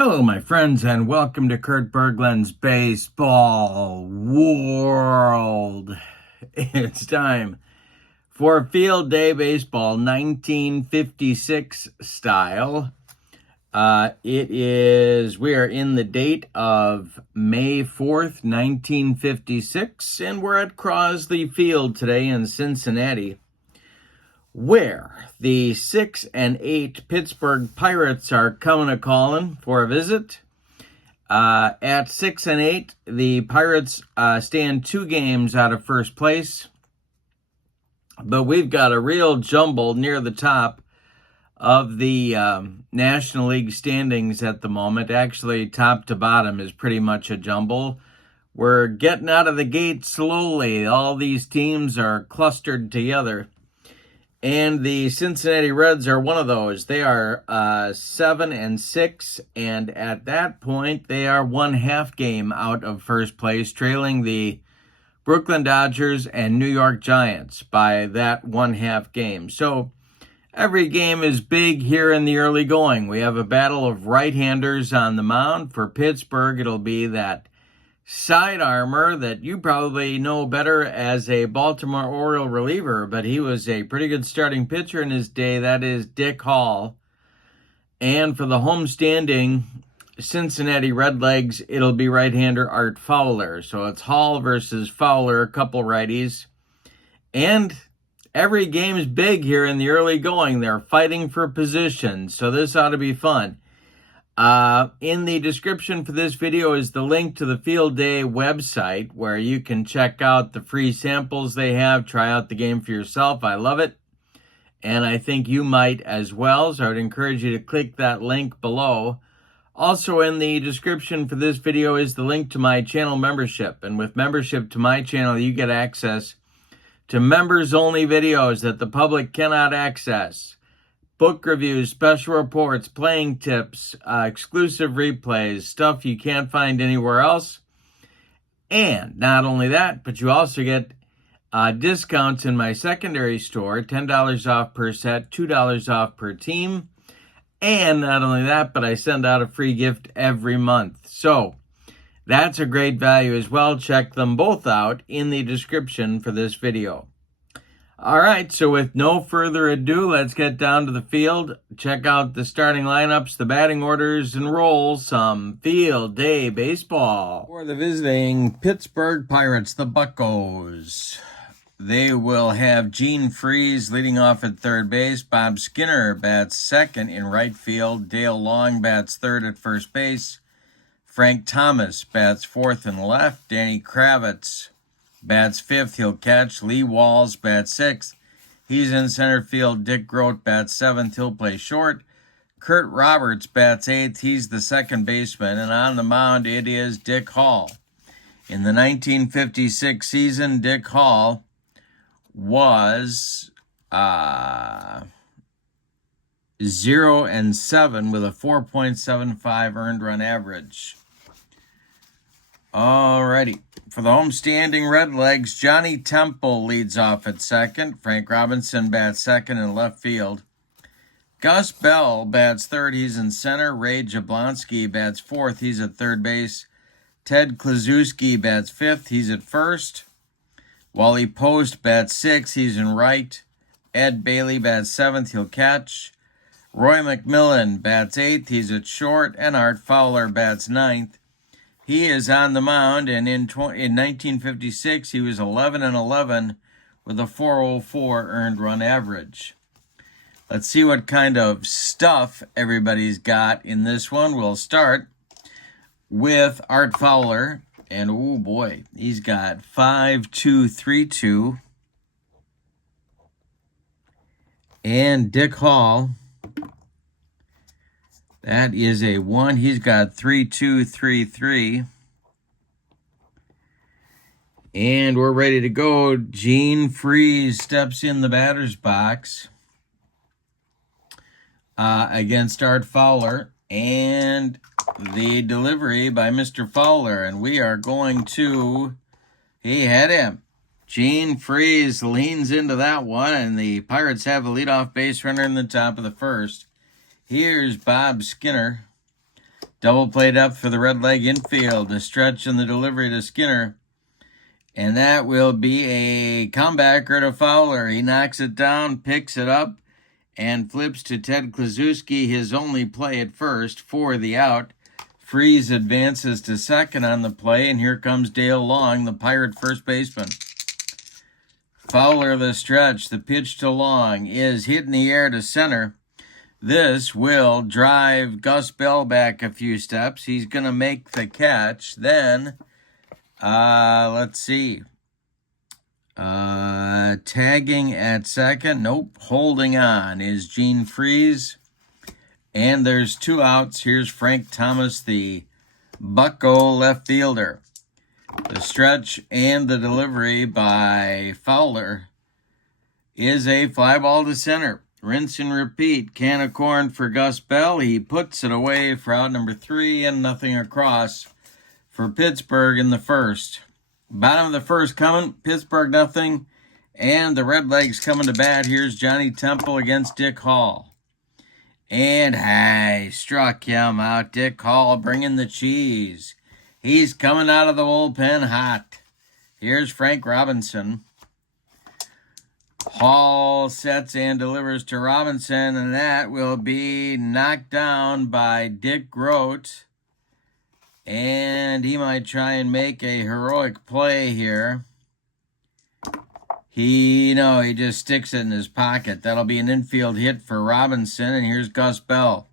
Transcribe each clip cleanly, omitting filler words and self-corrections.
Hello, my friends, and welcome to Kurt Berglund's Baseball World. It's time for Field Day Baseball 1956 style. We are in the date of May 4th, 1956, and we're at Crosley Field today in Cincinnati, where the 6 and 8 Pittsburgh Pirates are coming a-calling for a visit. At 6 and 8, the Pirates stand 2 games out of first place, but we've got a real jumble near the top of the National League standings at the moment. Actually, top to bottom is pretty much a jumble. We're getting out of the gate slowly. All these teams are clustered together. And the Cincinnati Reds are one of those. They are 7 and 6, and at that point, they are 1/2 game out of first place, trailing the Brooklyn Dodgers and New York Giants by that 1/2 game. So every game is big here in the early going. We have a battle of right-handers on the mound. For Pittsburgh, it'll be that side armor that you probably know better as a Baltimore Oriole reliever, but he was a pretty good starting pitcher in his day. That is Dick Hall. And for the homestanding Cincinnati Redlegs, it'll be right-hander Art Fowler. So it's Hall versus Fowler, a couple righties. And every game is big here in the early going. They're fighting for position, so this ought to be fun. In the description for this video is the link to the Field Day website where you can check out the free samples they have, try out the game for yourself. I love it, and I think you might as well, so I would encourage you to click that link below. Also in the description for this video is the link to my channel membership, and with membership to my channel, you get access to members-only videos that the public cannot access. Book reviews, special reports, playing tips, exclusive replays, stuff you can't find anywhere else. And not only that, but you also get discounts in my secondary store, $10 off per set, $2 off per team. And not only that, but I send out a free gift every month. So that's a great value as well. Check them both out in the description for this video. All right, so with no further ado, let's get down to the field, check out the starting lineups, the batting orders, and roll some Field Day Baseball. For the visiting Pittsburgh Pirates, the Buccos, they will have Gene Freese leading off at third base. Bob Skinner bats second in right field. Dale Long bats third at first base. Frank Thomas bats fourth and left. Danny Kravitz bats fifth, he'll catch. Lee Walls bats sixth. He's in center field. Dick Grote bats seventh, he'll play short. Kurt Roberts bats eighth, he's the second baseman. And on the mound, it is Dick Hall. In the 1956 season, Dick Hall was 0 and 7 with a 4.75 earned run average. Alrighty. For the homestanding Redlegs, Johnny Temple leads off at second. Frank Robinson bats second in left field. Gus Bell bats third, he's in center. Ray Jablonski bats fourth, he's at third base. Ted Kluszewski bats fifth, he's at first. Wally Post bats sixth, he's in right. Ed Bailey bats seventh, he'll catch. Roy McMillan bats eighth, he's at short. And Art Fowler bats ninth. He is on the mound, and in 1956, he was 11 and 11 with a 4.04 earned run average. Let's see what kind of stuff everybody's got in this one. We'll start with Art Fowler, and oh boy, he's got 5.232. And Dick Hall, that is a 1. He's got 3.233. And we're ready to go. Gene Freese steps in the batter's box against Art Fowler. And the delivery by Mr. Fowler. And we are going to, he had him. Gene Freese leans into that one. And the Pirates have a leadoff base runner in the top of the first. Here's Bob Skinner. Double play depth for the red leg infield. The stretch and the delivery to Skinner. And that will be a comebacker to Fowler. He knocks it down, picks it up, and flips to Ted Kluszewski, his only play at first for the out. Freese advances to second on the play, and here comes Dale Long, the Pirate first baseman. Fowler the stretch. The pitch to Long is hit in the air to center. This will drive Gus Bell back a few steps. He's going to make the catch. Then, let's see. Tagging at second. Nope. Holding on is Gene Freese. And there's two outs. Here's Frank Thomas, the bucko left fielder. The stretch and the delivery by Fowler is a fly ball to center. Rinse and repeat. Can of corn for Gus Bell. He puts it away for out number 3 and nothing across for Pittsburgh in the first. Bottom of the first coming. Pittsburgh nothing. And the Redlegs coming to bat. Here's Johnny Temple against Dick Hall. And hey, struck him out. Dick Hall bringing the cheese. He's coming out of the bullpen hot. Here's Frank Robinson. Hall sets and delivers to Robinson, and that will be knocked down by Dick Grote. And he might try and make a heroic play here. He just sticks it in his pocket. That'll be an infield hit for Robinson, and here's Gus Bell.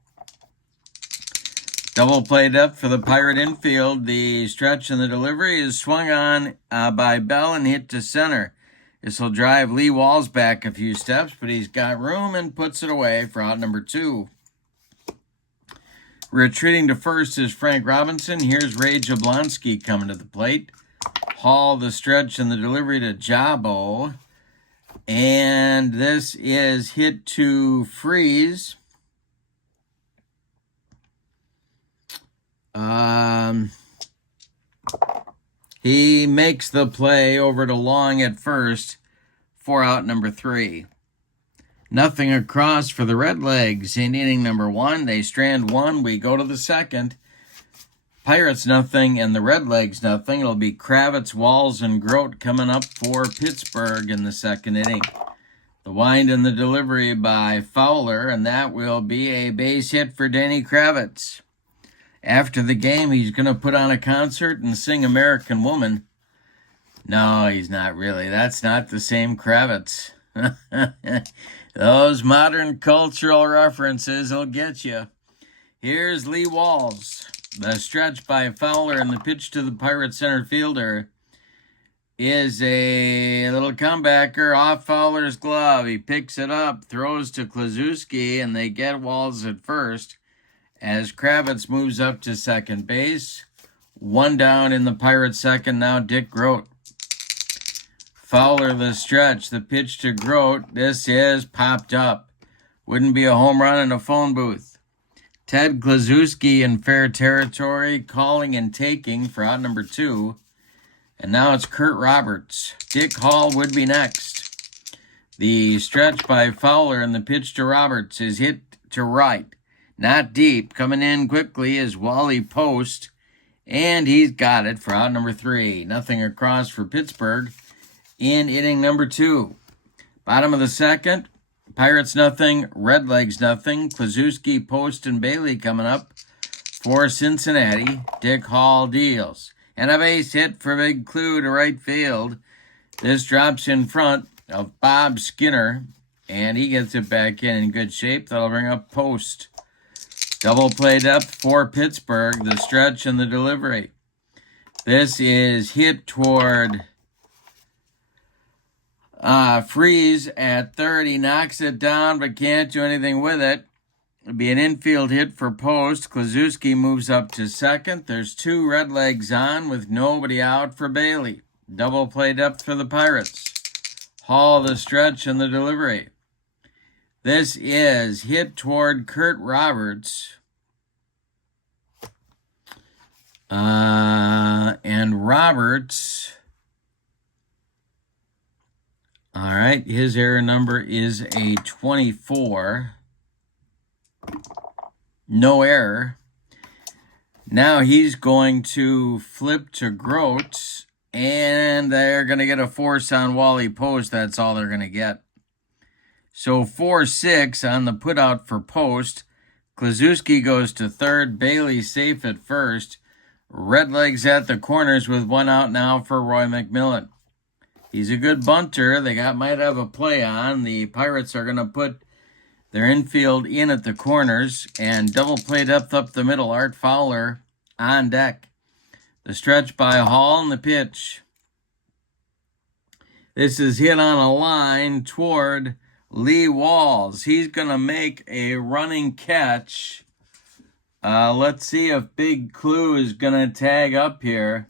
Double play depth for the Pirate infield. The stretch and the delivery is swung on by Bell and hit to center. This will drive Lee Walls back a few steps, but he's got room and puts it away for out number 2. Retreating to first is Frank Robinson. Here's Ray Jablonski coming to the plate. Hall the stretch and the delivery to Jabo. And this is hit to Freese. He makes the play over to Long at first for out number 3. Nothing across for the Redlegs in inning number 1. They strand 1. We go to the second. Pirates nothing and the Redlegs nothing. It'll be Kravitz, Walls, and Grote coming up for Pittsburgh in the second inning. The wind and the delivery by Fowler, and that will be a base hit for Danny Kravitz. After the game, he's going to put on a concert and sing American Woman. No, he's not really. That's not the same Kravitz. Those modern cultural references will get you. Here's Lee Walls. The stretch by Fowler and the pitch to the Pirate center fielder is a little comebacker off Fowler's glove. He picks it up, throws to Kluszewski, and they get Walls at first as Kravitz moves up to second base. 1 down in the Pirates second, now Dick Grote. Fowler the stretch, the pitch to Grote. This is popped up. Wouldn't be a home run in a phone booth. Ted Kluszewski in fair territory, calling and taking for out number 2. And now it's Kurt Roberts. Dick Hall would be next. The stretch by Fowler and the pitch to Roberts is hit to right. Not deep. Coming in quickly is Wally Post. And he's got it for out number 3. Nothing across for Pittsburgh in inning number 2. Bottom of the second. Pirates nothing. Redlegs nothing. Kluszewski, Post, and Bailey coming up for Cincinnati. Dick Hall deals. And a base hit for Big Clue to right field. This drops in front of Bob Skinner. And he gets it back in good shape. That'll bring up Post. Double play depth for Pittsburgh, the stretch and the delivery. This is hit toward Freese at third. He knocks it down but can't do anything with it. It'll be an infield hit for Post. Kluszewski moves up to second. There's 2 Redlegs on with nobody out for Bailey. Double play depth for the Pirates. Hall the stretch and the delivery. This is hit toward Kurt Roberts. And Roberts, all right, his error number is a 24. No error. Now he's going to flip to Groats, and they're going to get a force on Wally Post. That's all they're going to get. So 4-6 on the put out for Post. Klazuski goes to third. Bailey safe at first. Redlegs at the corners with one out now for Roy McMillan. He's a good bunter. They might have a play on. The Pirates are going to put their infield in at the corners and double play depth up the middle. Art Fowler on deck. The stretch by Hall and the pitch. This is hit on a line toward Lee Walls. He's going to make a running catch. Let's see if Big Clue is going to tag up here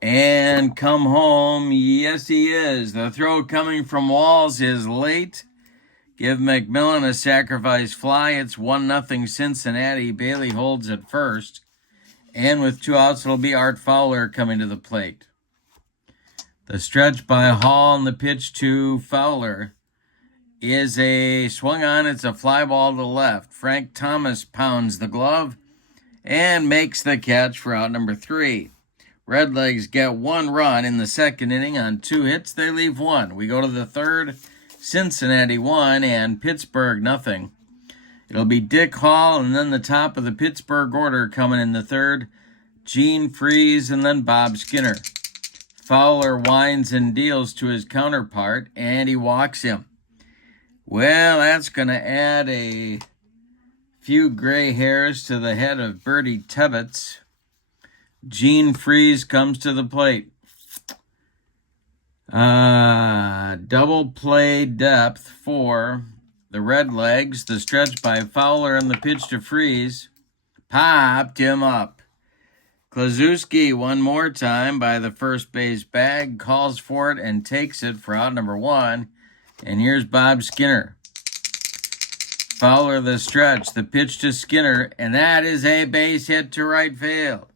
and come home. Yes, he is. The throw coming from Walls is late. Give McMillan a sacrifice fly. It's 1-0 Cincinnati. Bailey holds at first. And with 2 outs, it'll be Art Fowler coming to the plate. The stretch by Hall and the pitch to Fowler is a swung on. It's a fly ball to the left. Frank Thomas pounds the glove and makes the catch for out number 3. Redlegs get 1 run in the second inning on 2 hits. They leave 1. We go to the third. Cincinnati 1 and Pittsburgh 0. It'll be Dick Hall and then the top of the Pittsburgh order coming in the third. Gene Freese and then Bob Skinner. Fowler winds and deals to his counterpart and he walks him. Well, that's going to add a few gray hairs to the head of Bertie Tebbetts. Gene Freese comes to the plate. Double play depth for the Redlegs. The stretch by Fowler and the pitch to Freese. Popped him up. Klazuski one more time by the first base bag. Calls for it and takes it for out number 1. And here's Bob Skinner. Fowler the stretch. The pitch to Skinner. And that is a base hit to right field.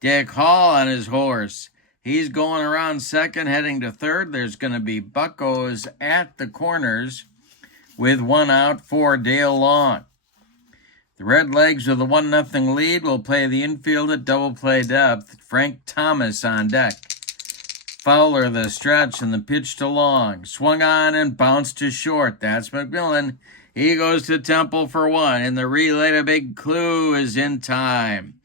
Dick Hall on his horse. He's going around second, heading to third. There's going to be Buccos at the corners with 1 out for Dale Long. The Redlegs with a 1-0 lead will play the infield at double play depth. Frank Thomas on deck. Fowler the stretch and the pitch to Long. Swung on and bounced to short. That's McMillan. He goes to Temple for 1. And the relay to Big Clue is in time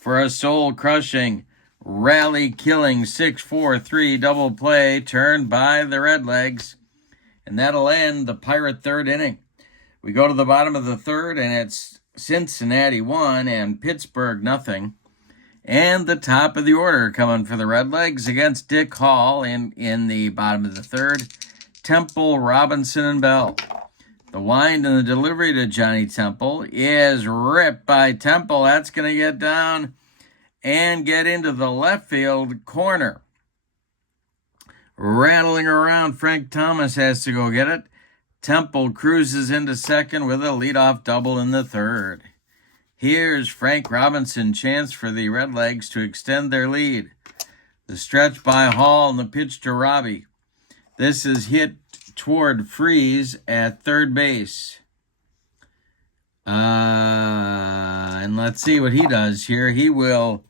for a soul-crushing, rally-killing 6-4-3 double play turned by the Redlegs. And that'll end the Pirate third inning. We go to the bottom of the third, and it's Cincinnati 1 and Pittsburgh 0. And the top of the order coming for the Redlegs against Dick Hall in the bottom of the third. Temple, Robinson, and Bell. The wind and the delivery to Johnny Temple is ripped by Temple. That's going to get down and get into the left field corner. Rattling around, Frank Thomas has to go get it. Temple cruises into second with a leadoff double in the third. Here's Frank Robinson, chance for the Redlegs to extend their lead. The stretch by Hall and the pitch to Robbie. This is hit toward Freese at third base. And let's see what he does here. He will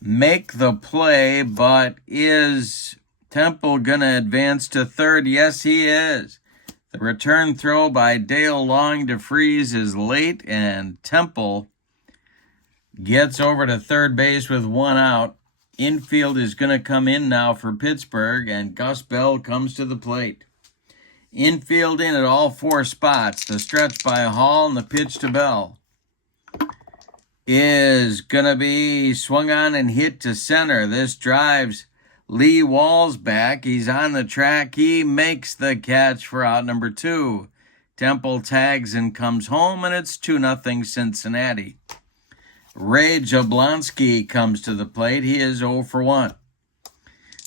make the play, but is Temple going to advance to third? Yes, he is. The return throw by Dale Long to Freese is late, and Temple gets over to third base with 1 out. Infield is going to come in now for Pittsburgh, and Gus Bell comes to the plate. Infield in at all 4 spots. The stretch by Hall and the pitch to Bell is going to be swung on and hit to center. This drives Lee Walls back. He's on the track. He makes the catch for out number 2. Temple tags and comes home, and it's 2-0 Cincinnati. Ray Jablonski comes to the plate. He is 0 for 1.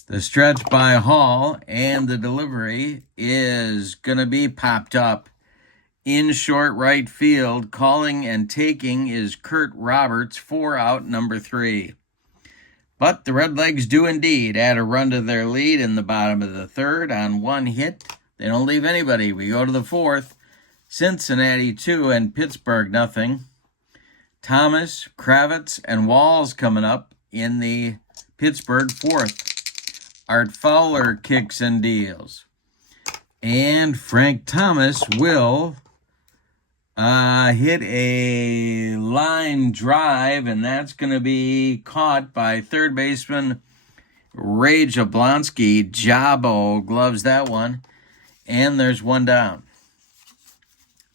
The stretch by Hall and the delivery is going to be popped up in short right field. Calling and taking is Kurt Roberts for out number 3. But the Redlegs do indeed add a run to their lead in the bottom of the third on 1 hit. They don't leave anybody. We go to the fourth. Cincinnati 2 and Pittsburgh 0. Thomas, Kravitz, and Walls coming up in the Pittsburgh fourth. Art Fowler kicks and deals. And Frank Thomas will hit a line drive, and that's going to be caught by third baseman Ray Jablonski. Jabo gloves that one, and there's one down.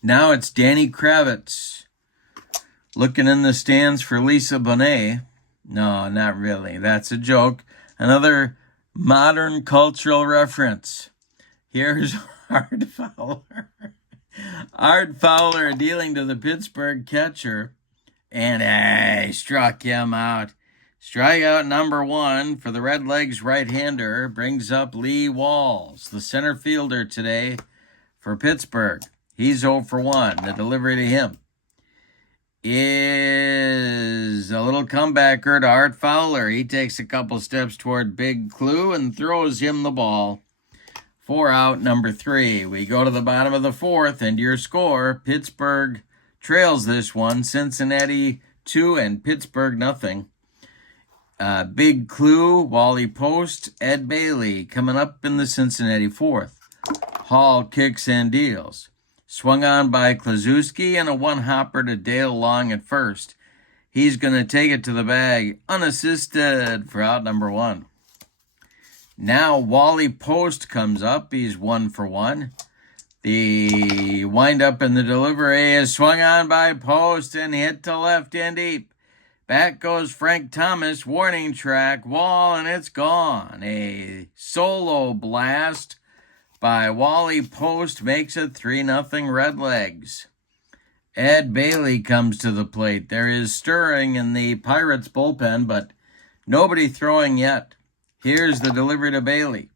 Now it's Danny Kravitz looking in the stands for Lisa Bonet. No, not really. That's a joke. Another modern cultural reference. Here's Art Fowler. Art Fowler dealing to the Pittsburgh catcher, and he struck him out. Strikeout number one for the Redlegs right-hander brings up Lee Walls, the center fielder today for Pittsburgh. He's 0 for 1. The delivery to him is a little comebacker to Art Fowler. He takes a couple steps toward Big Clue and throws him the ball. 4 out, number 3. We go to the bottom of the fourth, and your score, Pittsburgh trails this one. Cincinnati 2 and Pittsburgh nothing. Big Clue, Wally Post, Ed Bailey coming up in the Cincinnati fourth. Hall kicks and deals. Swung on by Klaczewski and a one-hopper to Dale Long at first. He's going to take it to the bag unassisted for out number 1. Now Wally Post comes up. He's 1 for 1. The windup in the delivery is swung on by Post and hit to left and deep. Back goes Frank Thomas, warning track, wall, and it's gone. A solo blast by Wally Post makes it 3-0 Redlegs. Ed Bailey comes to the plate. There is stirring in the Pirates bullpen, but nobody throwing yet. Here's the delivery to Bailey.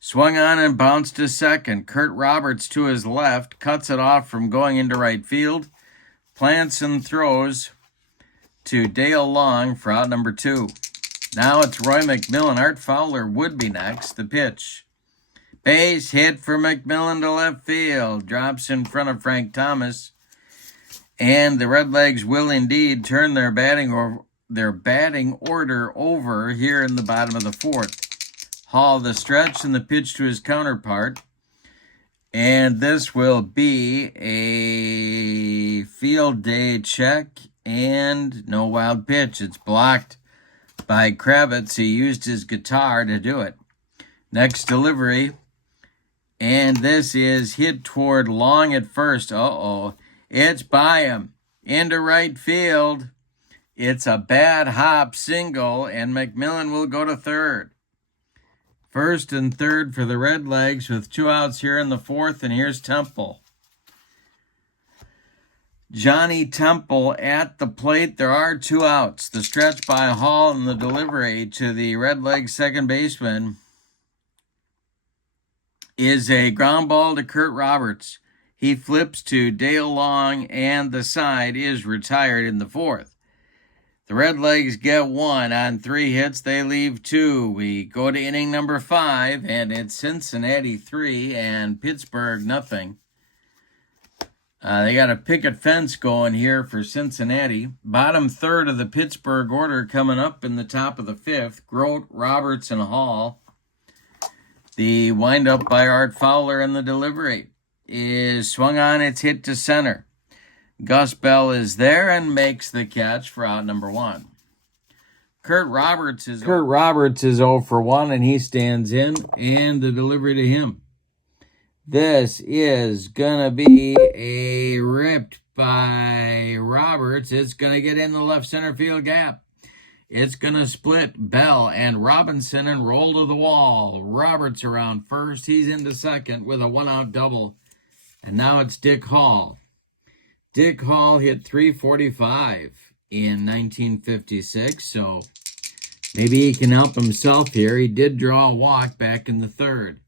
Swung on and bounced to second. Kurt Roberts to his left, cuts it off from going into right field. Plants and throws to Dale Long for out number 2. Now it's Roy McMillan. Art Fowler would be next. The pitch. Base hit for McMillan to left field. Drops in front of Frank Thomas. And the Redlegs will indeed turn their batting order over here in the bottom of the fourth. Hall the stretch and the pitch to his counterpart. And this will be a field day check and no wild pitch. It's blocked by Kravitz. He used his guitar to do it. Next delivery. And this is hit toward Long at first. It's by him. Into right field. It's a bad hop single, and McMillan will go to third. First and third for the Redlegs with 2 outs here in the fourth, and here's Temple. Johnny Temple at the plate. There are 2 outs. The stretch by Hall and the delivery to the Redlegs second baseman is a ground ball to Kurt Roberts. He flips to Dale Long, and the side is retired in the fourth. The Redlegs get 1 on 3 hits. They leave 2. We go to inning number 5, and it's Cincinnati 3 and Pittsburgh nothing. They got a picket fence going here for Cincinnati. Bottom third of the Pittsburgh order coming up in the top of the 5th. Grote, Roberts, and Hall. The windup by Art Fowler and the delivery is swung on. It's hit to center. Gus Bell is there and makes the catch for out number 1. Kurt Roberts is 0 for 1, and he stands in, and the delivery to him. This is going to be a ripped by Roberts. It's going to get in the left center field gap. It's going to split Bell and Robinson and roll to the wall. Roberts around first. He's into second with a 1-out double. And now it's Dick Hall. Dick Hall hit .345 in 1956, so maybe he can help himself here. He did draw a walk back in the third.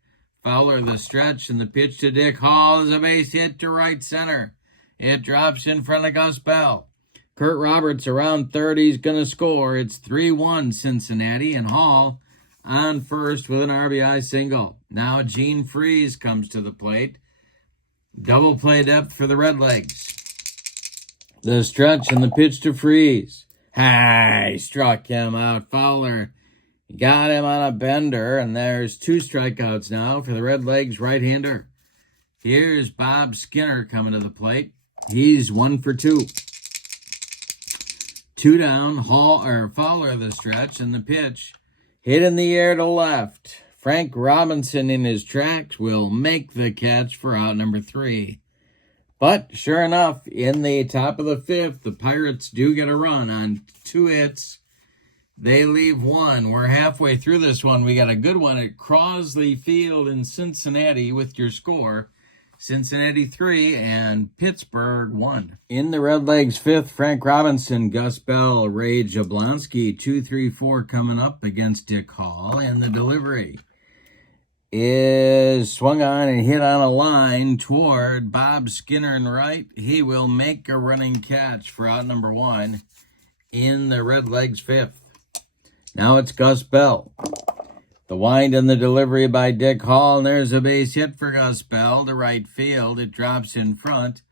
Fowler the stretch, and the pitch to Dick Hall is a base hit to right center. It drops in front of Gus Bell. Kurt Roberts around third. He's going to score. It's 3-1 Cincinnati, and Hall on first with an RBI single. Now Gene Freeze comes to the plate. Double play depth for the Redlegs. The stretch and the pitch to Freeze. High, struck him out. Fowler got him on a bender, and there's 2 strikeouts now for the Redlegs right-hander. Here's Bob Skinner coming to the plate. He's 1 for 2. 2 down. Fowler the stretch and the pitch hit in the air to left. Frank Robinson in his tracks will make the catch for out number 3. But sure enough, in the top of the 5th, the Pirates do get a run on 2 hits. They leave 1. We're halfway through this one. We got a good one at Crosley Field in Cincinnati with your score. Cincinnati 3 and Pittsburgh 1. In the Redlegs 5th, Frank Robinson, Gus Bell, Ray Jablonski, 2-3-4 coming up against Dick Hall. And the delivery is swung on and hit on a line toward Bob Skinner and right. He will make a running catch for out number 1 in the Redlegs 5th. Now it's Gus Bell. The wind and the delivery by Dick Hall, and there's a base hit for Gus Bell to right field. It drops in front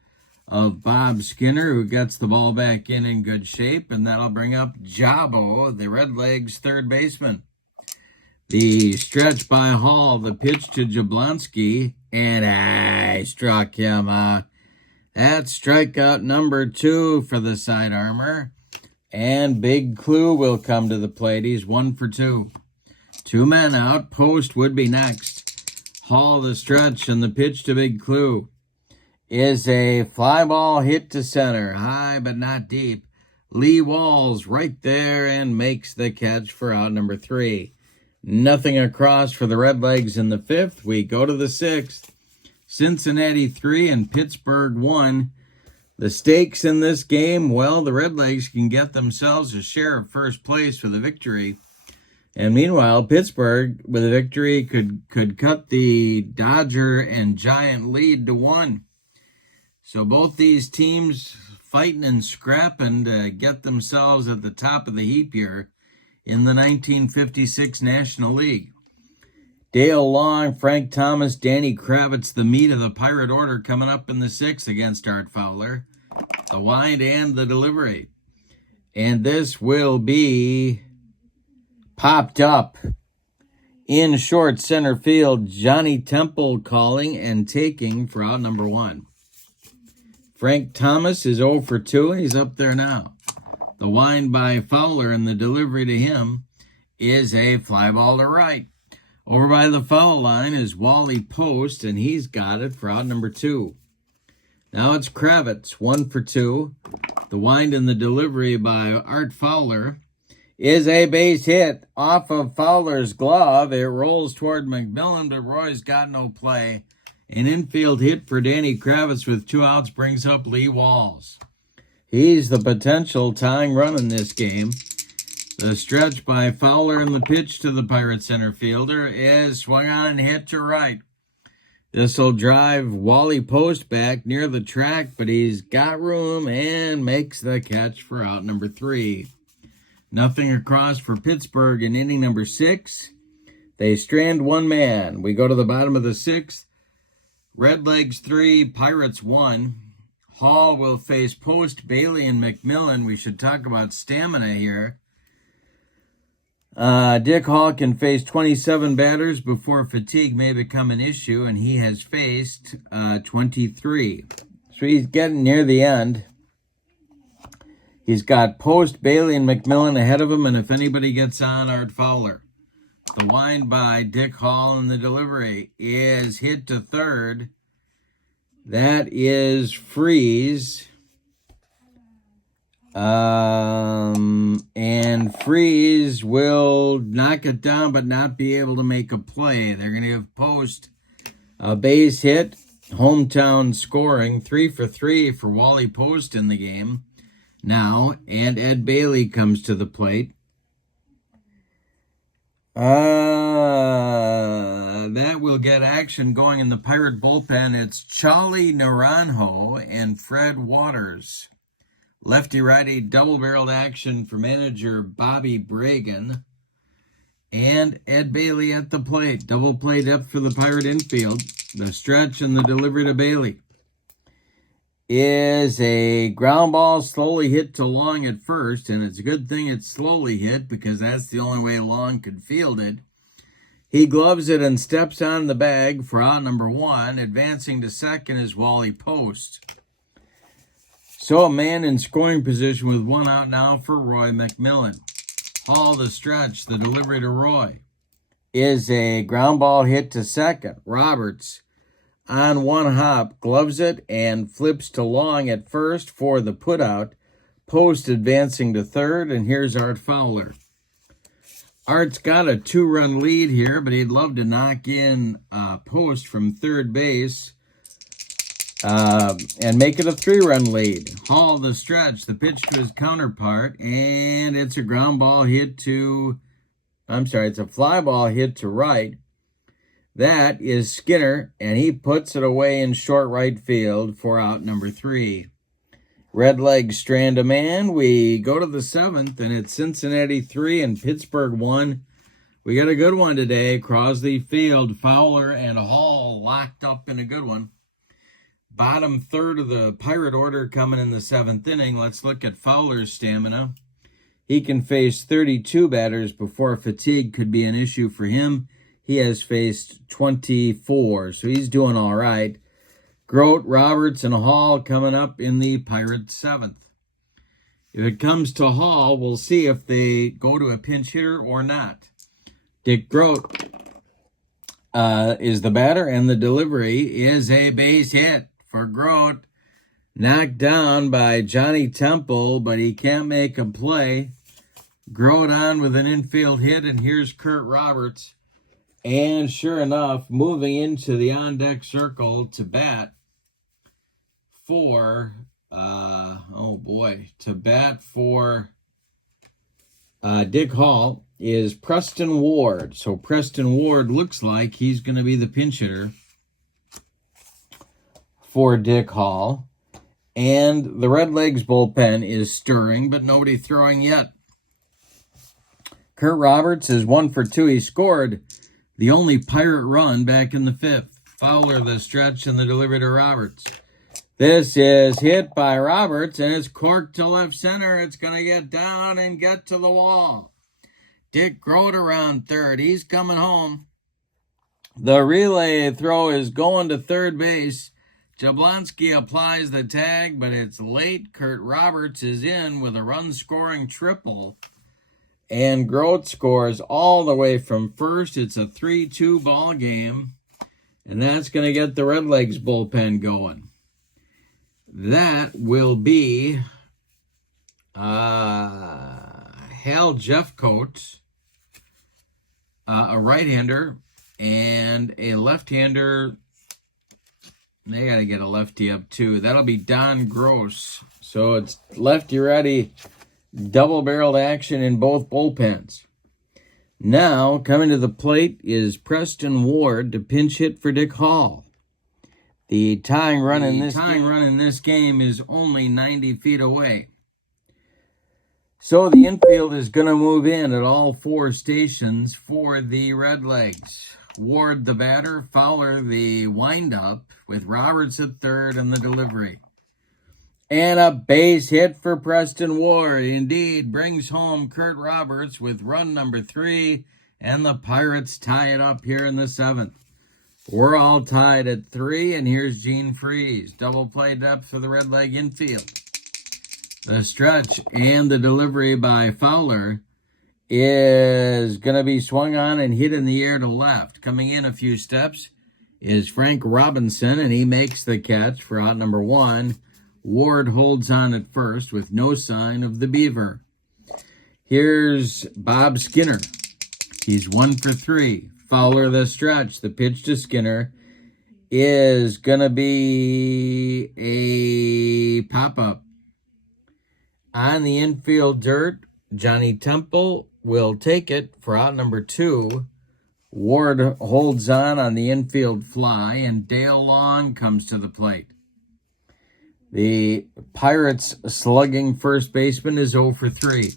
of Bob Skinner, who gets the ball back in good shape, and that'll bring up Jabo, the Redlegs third baseman. The stretch by Hall, the pitch to Jablonski, and I struck him. That's strikeout number 2 for the sidearmer. And Big Clue will come to the plate. He's 1 for 2. 2 men out. Post would be next. Hall the stretch, and the pitch to Big Clue is a fly ball hit to center. High but not deep. Lee Walls right there and makes the catch for out number 3. Nothing across for the Redlegs in the 5th. We go to the 6th. Cincinnati 3 and Pittsburgh 1. The stakes in this game, well, the Redlegs can get themselves a share of first place for the victory. And meanwhile, Pittsburgh, with a victory, could cut the Dodger and Giant lead to 1. So both these teams fighting and scrapping to get themselves at the top of the heap here in the 1956 National League. Dale Long, Frank Thomas, Danny Kravitz, the meat of the Pirate order coming up in the 6th against Art Fowler. The wind and the delivery. And this will be popped up in short center field. Johnny Temple calling and taking for out number 1. Frank Thomas is 0 for 2. He's up there now. The wind by Fowler and the delivery to him is a fly ball to right. Over by the foul line is Wally Post, and he's got it for out number 2. Now it's Kravitz, 1 for 2. The wind and the delivery by Art Fowler is a base hit off of Fowler's glove. It rolls toward McMillan, but Roy's got no play. An infield hit for Danny Kravitz with 2 outs brings up Lee Walls. He's the potential tying run in this game. The stretch by Fowler and the pitch to the Pirate center fielder is swung on and hit to right. This will drive Wally Post back near the track, but he's got room and makes the catch for out number 3. Nothing across for Pittsburgh in inning number 6. They strand 1 man. We go to the bottom of the 6th. Redlegs 3, Pirates 1. Hall will face Post, Bailey, and McMillan. We should talk about stamina here. Dick Hall can face 27 batters before fatigue may become an issue, and he has faced 23. So he's getting near the end. He's got Post, Bailey, and McMillan ahead of him, and if anybody gets on, Art Fowler. The wind by Dick Hall and the delivery is hit to third. That is Freeze. And Freeze will knock it down but not be able to make a play. They're going to give Post a base hit. Hometown scoring, 3 for 3 for Wally Post in the game now. And Ed Bailey comes to the plate. That will get action going in the Pirate bullpen. It's Charlie Naranjo and Fred Waters. Lefty-righty double-barreled action for manager Bobby Bragan. And Ed Bailey at the plate. Double play depth for the Pirate infield. The stretch and the delivery to Bailey is a ground ball slowly hit to Long at first, and it's a good thing it's slowly hit because that's the only way Long could field it. He gloves it and steps on the bag for out number 1. Advancing to second is Wally Post. So a man in scoring position with 1 out now for Roy McMillan. Hall the stretch, the delivery to Roy is a ground ball hit to second. Roberts on 1 hop, gloves it and flips to Long at first for the putout. Post advancing to third, and here's Art Fowler. Art's got a 2-run lead here, but he'd love to knock in Post from third base and make it a 3-run lead. Hall the stretch, the pitch to his counterpart, and it's a ground ball hit to, it's a fly ball hit to right. That is Skinner, and he puts it away in short right field for out number 3. Redlegs strand a man. We go to the 7th, and it's Cincinnati 3 and Pittsburgh 1. We got a good one today. Crosley Field, Fowler and Hall locked up in a good one. Bottom third of the Pirate order coming in the 7th inning. Let's look at Fowler's stamina. He can face 32 batters before fatigue could be an issue for him. He has faced 24, so he's doing all right. Grote, Roberts, and Hall coming up in the Pirates 7th. If it comes to Hall, we'll see if they go to a pinch hitter or not. Dick Grote is the batter, and the delivery is a base hit for Grote. Knocked down by Johnny Temple, but he can't make a play. Grote on with an infield hit, and here's Kurt Roberts. And sure enough, moving into the on-deck circle to bat for, Dick Hall is Preston Ward. So Preston Ward looks like he's going to be the pinch hitter for Dick Hall. And the Redlegs bullpen is stirring, but nobody throwing yet. Kurt Roberts is 1 for 2. He scored the only Pirate run back in the 5th. Fowler the stretch and the delivery to Roberts. This is hit by Roberts, and it's corked to left center. It's going to get down and get to the wall. Dick Grote around third. He's coming home. The relay throw is going to third base. Jablonski applies the tag, but it's late. Kurt Roberts is in with a run-scoring triple. And Grote scores all the way from first. It's a 3-2 ball game. And that's going to get the Redlegs bullpen going. That will be Hal Jeffcoat, a right-hander, and a left-hander. They got to get a lefty up, too. That'll be Don Gross. So it's lefty-righty double-barreled action in both bullpens. Now, coming to the plate is Preston Ward to pinch hit for Dick Hall. The tying run in this game is only 90 feet away. So the infield is going to move in at all 4 stations for the Redlegs. Ward the batter, Fowler the windup, with Roberts at third and the delivery. And a base hit for Preston Ward. Indeed, brings home Kurt Roberts with run number 3, and the Pirates tie it up here in the 7th. We're all tied at 3, and here's Gene Freeze. Double play depth for the Redleg infield. The stretch and the delivery by Fowler is going to be swung on and hit in the air to left. Coming in a few steps is Frank Robinson, and he makes the catch for out number 1. Ward holds on at first with no sign of the Beaver. Here's Bob Skinner. He's 1 for 3. Fowler the stretch. The pitch to Skinner is going to be a pop-up. On the infield dirt, Johnny Temple will take it for out number 2. Ward holds on the infield fly, and Dale Long comes to the plate. The Pirates slugging first baseman is 0 for 3.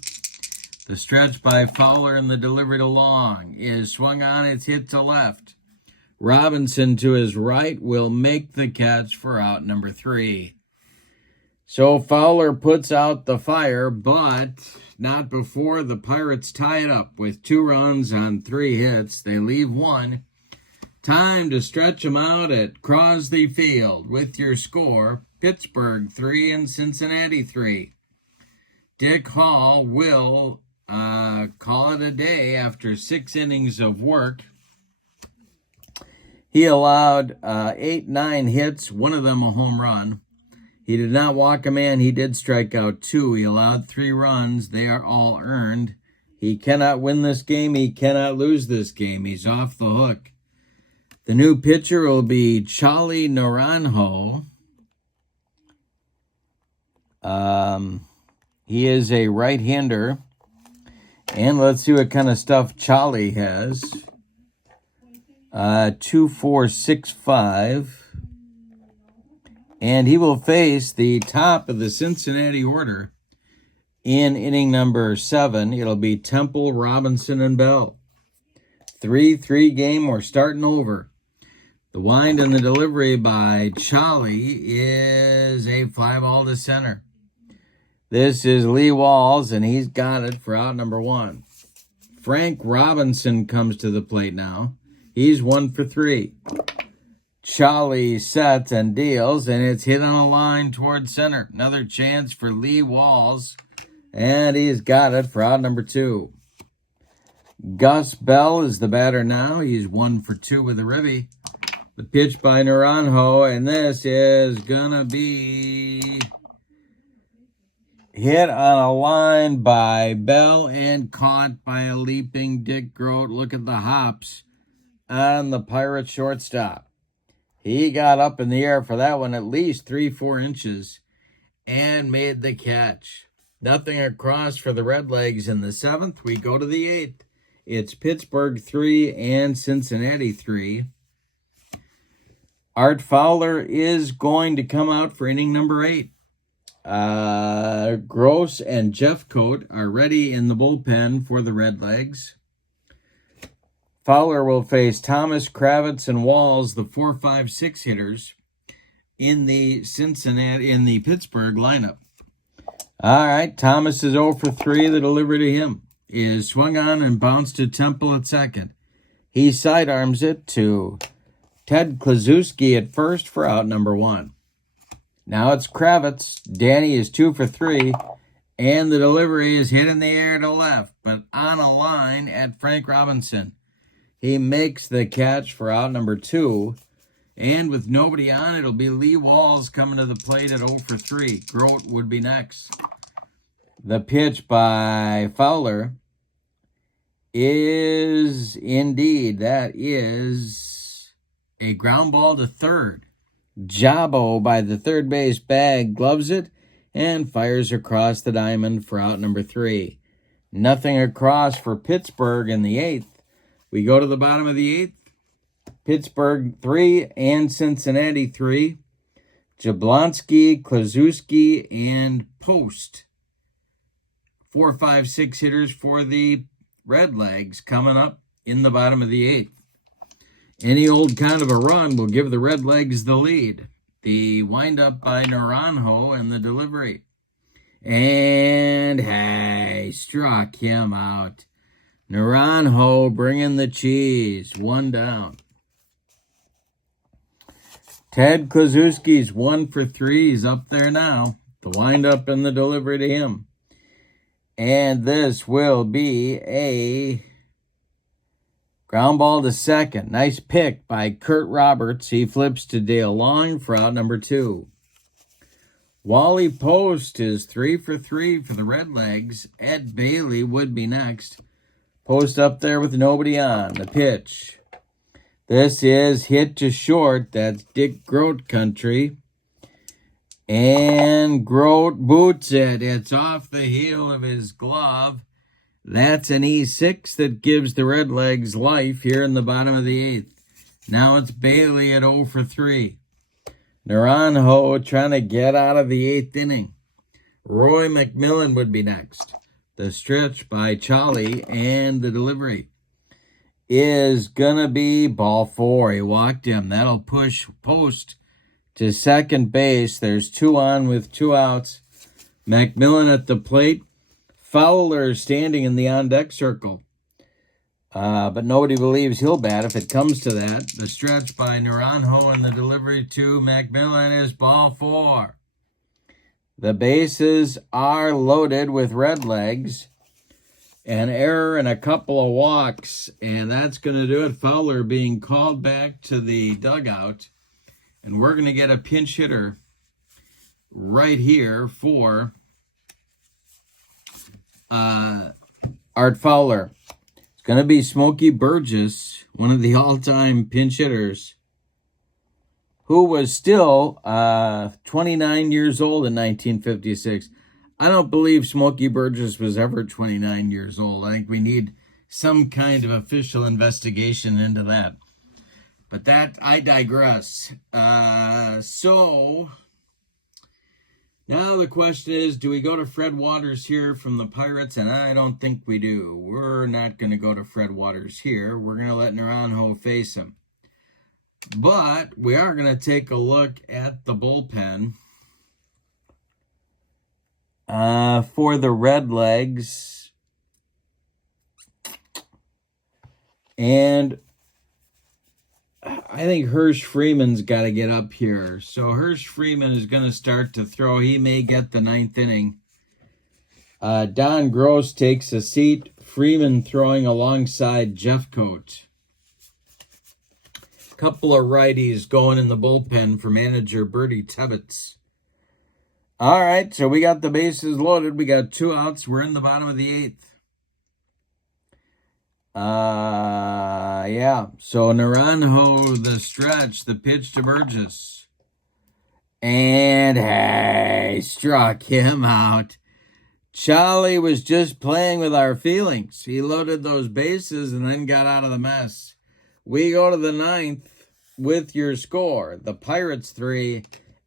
The stretch by Fowler and the delivery to Long is swung on. It's hit to left. Robinson to his right will make the catch for out number 3. So Fowler puts out the fire, but not before the Pirates tie it up with 2 runs on 3 hits. They leave 1. Time to stretch them out at Crosley Field with your score, Pittsburgh 3 and Cincinnati 3. Dick Hall will call it a day after 6 innings of work. He allowed 8-9 hits, one of them a home run. He did not walk a man. He did strike out 2. He allowed 3 runs. They are all earned. He cannot win this game. He cannot lose this game. He's off the hook. The new pitcher will be Charlie Naranjo. He is a right-hander. And let's see what kind of stuff Charlie has. 2.465. And he will face the top of the Cincinnati order in inning number 7. It'll be Temple, Robinson, and Bell. 3-3 game. We're starting over. The wind and the delivery by Charlie is a fly ball to center. This is Lee Walls, and he's got it for out number 1. Frank Robinson comes to the plate now. He's 1 for 3. Charlie sets and deals, and it's hit on a line towards center. Another chance for Lee Walls, and he's got it for out number 2. Gus Bell is the batter now. He's 1 for 2 with a ribby. The pitch by Naranjo, and this is going to be hit on a line by Bell and caught by a leaping Dick Groat. Look at the hops on the Pirate shortstop. He got up in the air for that one at least 3-4 inches and made the catch. Nothing across for the Redlegs in the 7th. We go to the 8th. It's Pittsburgh 3 and Cincinnati 3. Art Fowler is going to come out for inning number 8. Gross and Jeffcoat are ready in the bullpen for the Redlegs. Fowler will face Thomas, Kravitz, and Walls, the 4-5-6 hitters in the Pittsburgh lineup. All right, Thomas is 0 for 3. The delivery to him is swung on and bounced to Temple at second. He sidearms it to Ted Kluszewski at first for out number 1. Now it's Kravitz. Danny is 2 for 3, and the delivery is hit in the air to left, but on a line at Frank Robinson. He makes the catch for out number 2, and with nobody on, it'll be Lee Walls coming to the plate at 0 for 3. Groat would be next. The pitch by Fowler is indeed, that is a ground ball to third. Jabo by the third base bag gloves it and fires across the diamond for out number 3. Nothing across for Pittsburgh in the 8th. We go to the bottom of the 8th. Pittsburgh 3 and Cincinnati 3. Jablonski, Kluszewski, and Post. 4-5-6 hitters for the Redlegs coming up in the bottom of the 8th. Any old kind of a run will give the Redlegs the lead. The windup by Naranjo and the delivery. And hey, struck him out. Naranjo bringing the cheese. 1 down. Ted Kluszewski's 1 for 3. He's up there now. The windup and the delivery to him. And this will be a ground ball to second. Nice pick by Kurt Roberts. He flips to Dale Long for out number 2. Wally Post is 3 for 3 for the Redlegs. Ed Bailey would be next. Post up there with nobody on. The pitch. This is hit to short. That's Dick Groat country. And Groat boots it. It's off the heel of his glove. That's an E6 that gives the Redlegs life here in the bottom of the 8th. Now it's Bailey at 0 for 3. Naranjo trying to get out of the 8th inning. Roy McMillan would be next. The stretch by Charlie and the delivery is going to be ball 4. He walked him. That'll push Post to second base. There's 2 on with 2 outs. McMillan at the plate. Fowler standing in the on-deck circle. But nobody believes he'll bat if it comes to that. The stretch by Naranjo and the delivery to McMillan is ball 4. The bases are loaded with Redlegs. An error and a couple of walks, and that's going to do it. Fowler being called back to the dugout, and we're going to get a pinch hitter right here for Art Fowler. It's going to be Smokey Burgess, one of the all-time pinch hitters, who was still 29 years old in 1956. I don't believe Smokey Burgess was ever 29 years old. I think we need some kind of official investigation into that. But that, I digress. So, now the question is, do we go to Fred Waters here from the Pirates? And I don't think we do. We're not going to go to Fred Waters here. We're going to let Naranjo face him. But we are going to take a look at the bullpen. For the Redlegs, and I think Hirsch Freeman's got to get up here. So Hirsch Freeman is going to start to throw. He may get the 9th inning. Don Gross takes a seat. Freeman throwing alongside Jeffcoat. Couple of righties going in the bullpen for manager Bertie Tebbetts. All right, so we got the bases loaded. We got 2 outs. We're in the bottom of the 8th. Yeah. So Naranjo, the stretch, the pitch to Burgess. And hey, struck him out. Charlie was just playing with our feelings. He loaded those bases and then got out of the mess. We go to the 9th with your score. The Pirates 3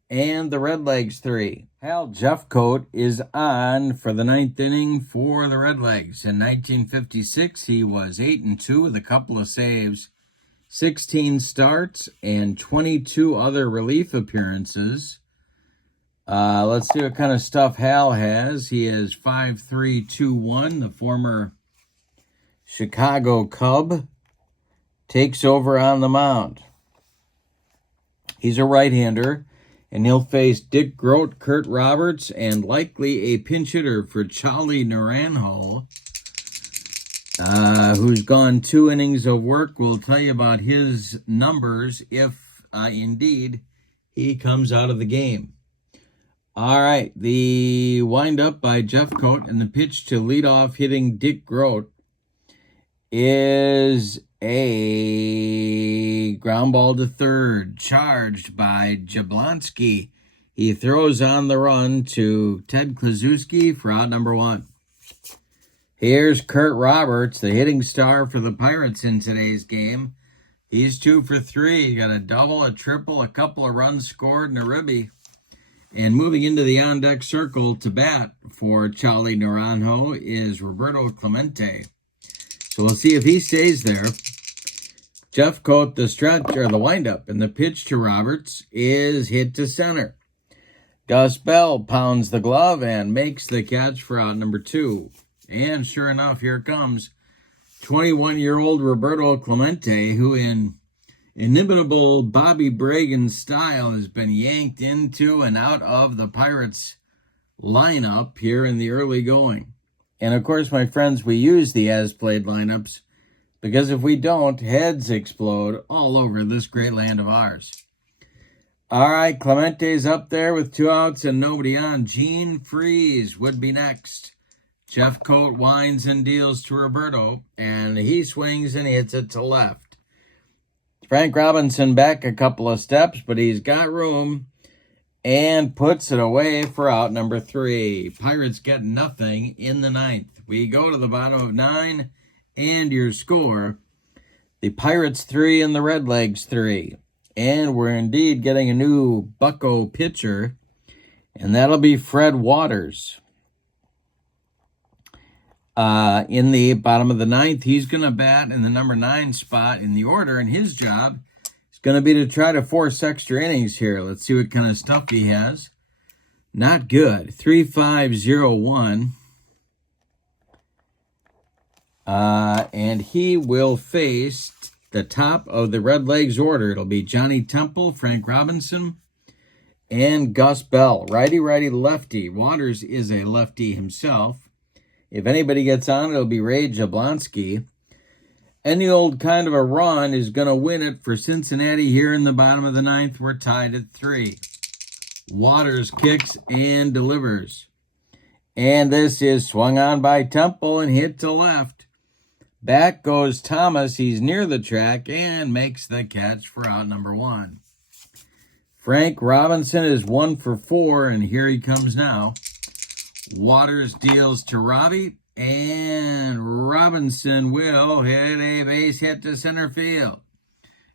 and the Redlegs 3. Hal Jeffcoat is on for the 9th inning for the Redlegs. In 1956, he was 8-2 with a couple of saves, 16 starts, and 22 other relief appearances. Let's see what kind of stuff Hal has. He is 5.321, the former Chicago Cub, takes over on the mound. He's a right-hander, and he'll face Dick Groat, Kurt Roberts, and likely a pinch hitter for Charlie Naranjo, who's gone 2 innings of work. We'll tell you about his numbers if, indeed, he comes out of the game. All right, the wind-up by Jeffcoat and the pitch to leadoff hitting Dick Groat is a ground ball to third, charged by Jablonski. He throws on the run to Ted Kluszewski for out number 1. Here's Kurt Roberts, the hitting star for the Pirates in today's game. He's 2 for 3. He got a double, a triple, a couple of runs scored, and a ribby. And moving into the on-deck circle to bat for Charlie Naranjo is Roberto Clemente. So we'll see if he stays there. Jeffcoat, the stretch, or the windup, and the pitch to Roberts is hit to center. Gus Bell pounds the glove and makes the catch for out number 2. And sure enough, here comes 21-year-old Roberto Clemente, who in inimitable Bobby Bragan style has been yanked into and out of the Pirates lineup here in the early going. And of course, my friends, we use the as-played lineups because if we don't, heads explode all over this great land of ours. All right, Clemente's up there with 2 outs and nobody on. Gene Freeze would be next. Jeffcoat winds and deals to Roberto, and he swings and hits it to left. Frank Robinson back a couple of steps, but he's got room and puts it away for out number 3. Pirates get nothing in the 9th. We go to the bottom of 9, and your score, the Pirates 3 and the Redlegs 3. And we're indeed getting a new bucko pitcher, and that'll be Fred Waters. In the bottom of the 9th, he's going to bat in the number 9 spot in the order, and his job is going to be to try to force extra innings here. Let's see what kind of stuff he has. Not good. 3-5-0-1. And he will face the top of the Redlegs order. It'll be Johnny Temple, Frank Robinson, and Gus Bell. Righty, righty, lefty. Waters is a lefty himself. If anybody gets on, it'll be Ray Jablonski. Any old kind of a run is going to win it for Cincinnati here in the bottom of the ninth. We're tied at 3. Waters kicks and delivers. And this is swung on by Temple and hit to left. Back goes Thomas. He's near the track and makes the catch for out number 1. Frank Robinson is 1 for 4, and here he comes now. Waters deals to Robbie, and Robinson will hit a base hit to center field.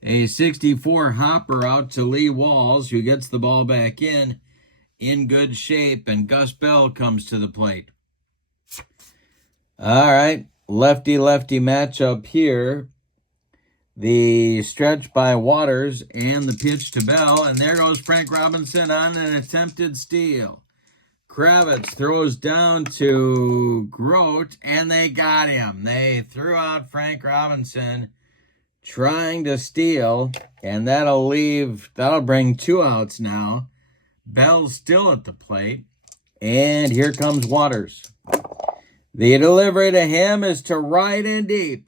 A 64 hopper out to Lee Walls, who gets the ball back in good shape, and Gus Bell comes to the plate. All right, lefty-lefty matchup here. The stretch by Waters and the pitch to Bell, and there goes Frank Robinson on an attempted steal. Kravitz throws down to Grote, and they got him. They threw out Frank Robinson trying to steal, and that'll bring 2 outs now. Bell's still at the plate, and here comes Waters. The delivery to him is to right and deep.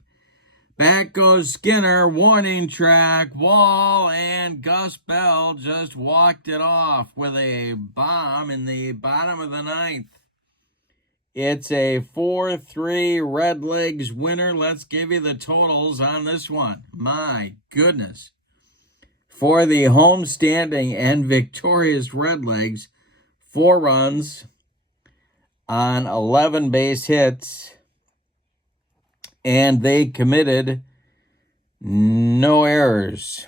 Back goes Skinner, warning track, wall, and Gus Bell just walked it off with a bomb in the bottom of the ninth. It's a 4-3 Redlegs winner. Let's give you the totals on this one. My goodness. For the homestanding and victorious Redlegs, 4 runs on 11 base hits, and they committed no errors.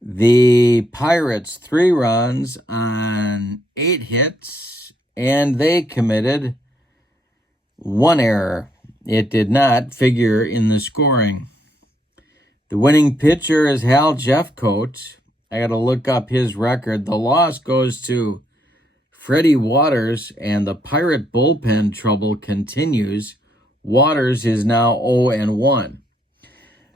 The Pirates, 3 runs on 8 hits, and they committed 1 error. It did not figure in the scoring. The winning pitcher is Hal Jeffcoat. I got to look up his record. The loss goes to Freddie Waters, and the Pirate bullpen trouble continues. Waters is now 0-1.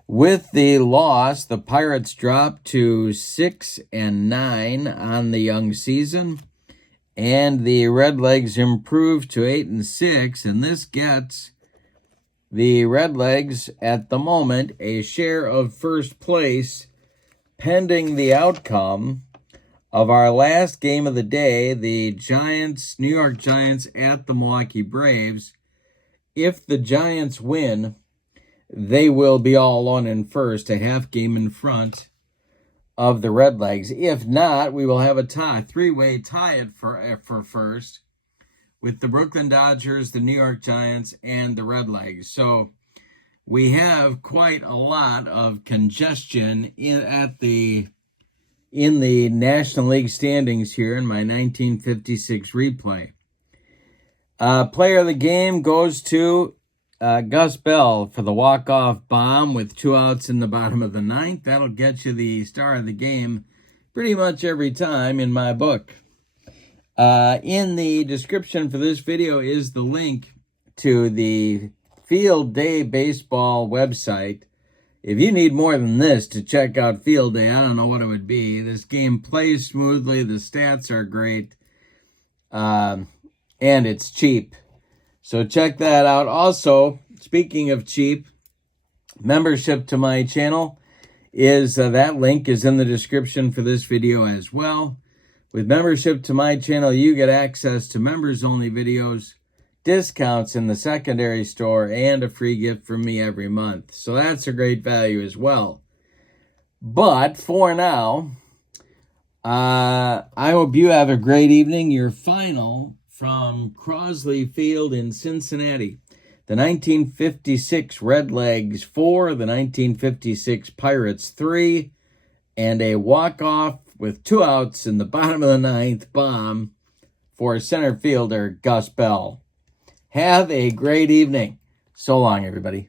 With the loss, the Pirates drop to 6-9 on the young season, and the Redlegs improve to 8-6, and this gets the Redlegs at the moment a share of first place, pending the outcome of our last game of the day, the New York Giants at the Milwaukee Braves. If the Giants win, they will be all alone in first, a half game in front of the Redlegs. If not, we will have a tie, 3-way tie for first, with the Brooklyn Dodgers, the New York Giants, and the Redlegs. So we have quite a lot of congestion in the National League standings here in my 1956 replay. Player of the game goes to Gus Bell for the walk-off bomb with 2 outs in the bottom of the ninth. That'll get you the star of the game pretty much every time in my book. In the description for this video is the link to the Field Day Baseball website. If you need more than this to check out Field Day, I don't know what it would be. This game plays smoothly. The stats are great. And it's cheap. So check that out. Also, speaking of cheap, membership to my channel is that link is in the description for this video as well. With membership to my channel, you get access to members-only videos, discounts in the secondary store, and a free gift from me every month. So that's a great value as well. But for now, I hope you have a great evening. Your final from Crosley Field in Cincinnati. The 1956 Redlegs 4, the 1956 Pirates 3, and a walk-off with 2 outs in the bottom of the ninth bomb for center fielder Gus Bell. Have a great evening. So long, everybody.